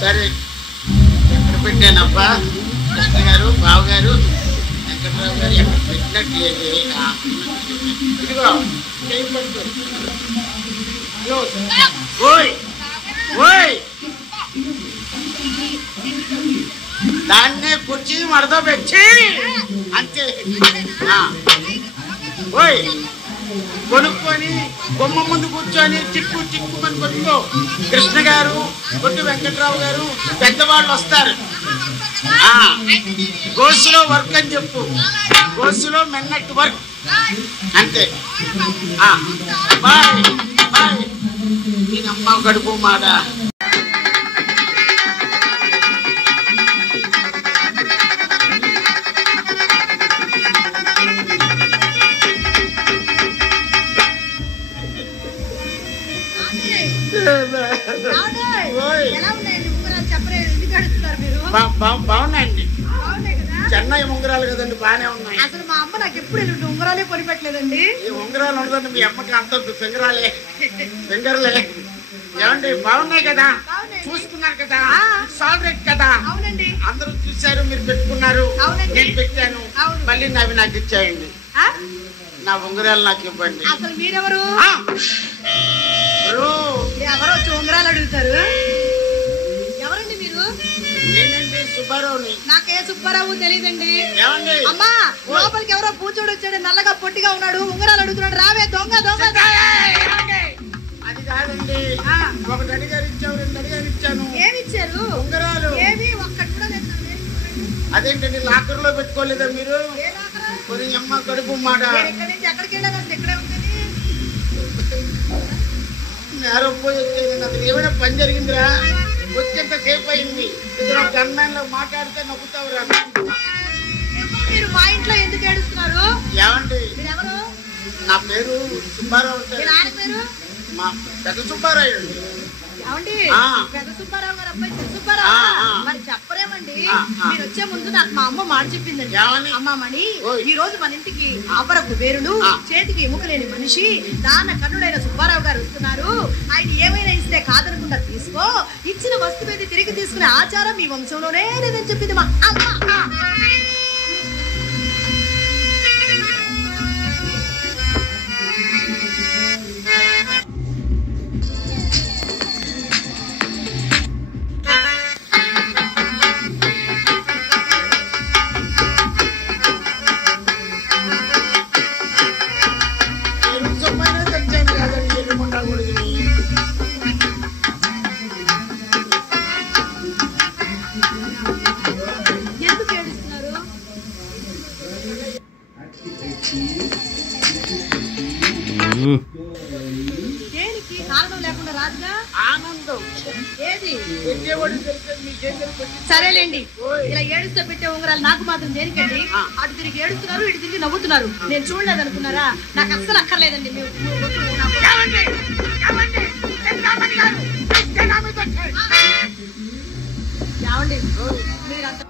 సరే ఎక్కడ పెట్టానబ్బా కృష్ణ గారు బాబు గారు వెంకట్రావు గారు ఎక్కడ పెట్టినట్టు ఇదిగో ఓయ్ ఓయ్ దాన్నే కుర్చీ మడత పెట్టి అంతే ఓయ్ కొనుక్కొని బొమ్మ ముందు కూర్చొని చిక్కు చిక్కుమని కొనుక్కో. కృష్ణ గారు కొట్టు వెంకట్రావు గారు పెద్దవాళ్ళు వస్తారు. గోసులో వర్క్ అని చెప్పు, గోసులో మెన్నట్టు వర్క్ అంతే. Bye bye. నేనమ్మ గడుపు మాట. బాగున్నాయండి. చెన్నై ఉంగరాలు కదండి, బాగానే ఉన్నాయి. అసలు మా అమ్మ నాకు ఎప్పుడు ఉంగరాలే కొనిపెట్టలేదండి. ఈ ఉంగరాలు ఉండదండి, మీ అమ్మకి అంత ఫింగరాలే ఫింగర్లే. ఏమండి బాగున్నాయి కదా, చూసుకున్నారు కదా, సాల్రేట్ కదా. అవునండి, అందరూ చూశారు, మీరు పెట్టుకున్నారు, నేను పెట్టాను. మళ్ళీ అవి నాకు ఇచ్చాయండి. నా ఉంగరాలు నాకు ఇవ్వండి. అసలు మీరెవరు? ఎవరు వచ్చి ఉంగరాలు అడుగుతారు? ఎవరండి మీరు? నేనండి సుబ్బారావుని. నాకే సుబ్బారావు తెలియదండి. ఏమండి అమ్మా, లోపలికి ఎవరో పూచోడు వచ్చాడు, నల్లగా పొట్టిగా ఉన్నాడు, ఉంగరాలు అడుగుతున్నాడు. రావే దొంగ దొంగ. అది కాదండి, ఒకటి అడిగారు ఇచ్చావు, రెండు అడిగారు ఇచ్చాను. ఏమి ఇచ్చారు? ఉంగరాలు. ఏమి ఒక్కటి కూడా లేదు. అదేంటండి లాకర్ లో పెట్టుకోలేదా మీరు? కొన్ని అమ్మ కడుపు మాట. ఎక్కడి నుంచి ఎక్కడికి వెళ్ళాను, ఇక్కడే ఉంటుంది. నేరో పోయి వచ్చేది. అసలు ఏమైనా పని జరిగిందిరా? వచ్చేంత సేపు అయింది. ఇద్దరు గన్మ్యాన్ లో మాట్లాడితే నవ్వుతావురా. మీరు మా ఇంట్లో ఎందుకు ఏడుస్తున్నారు? ఏమండి ఎవరు? నా పేరు సుబ్బారావు. ఆయన పేరు మా పెద్ద సుబ్బారావు. ఏమండి పెద్ద సుబ్బారావు గారు అబ్బాయి చిన్న సుబ్బారావు. మరి చెప్పరేమండి? మీరు వచ్చే ముందు నాకు మా అమ్మ మాట చెప్పిందండి. అమ్మ మణి, ఈ రోజు మన ఇంటికి అపర కుబేరుడు, చేతికి ఎముకలేని మనిషి, దాన కన్నుడైన సుబ్బారావు గారు వస్తున్నారు. ఆయన ఏమైనా ఇస్తే కాదనకుండా తీసుకో, ఇచ్చిన వస్తువు ఏది తిరిగి తీసుకునే ఆచారం మీ వంశంలోనే లేదని చెప్పింది మా అమ్మ. దేనికి కారణం లేకుండా రాదుగా ఆనందం. ఏది? సరేలేండి, ఇలా ఏడుస్తూ పెట్టే ఉంగరాలు నాకు మాత్రం దేనికండి? అటు తిరిగి ఏడుస్తున్నారు, ఇటు తిరిగి నవ్వుతున్నారు. నేను చూడలేదు అనుకున్నారా? నాకు అస్సలు అక్కర్లేదండి. ఏమండి మీరంతా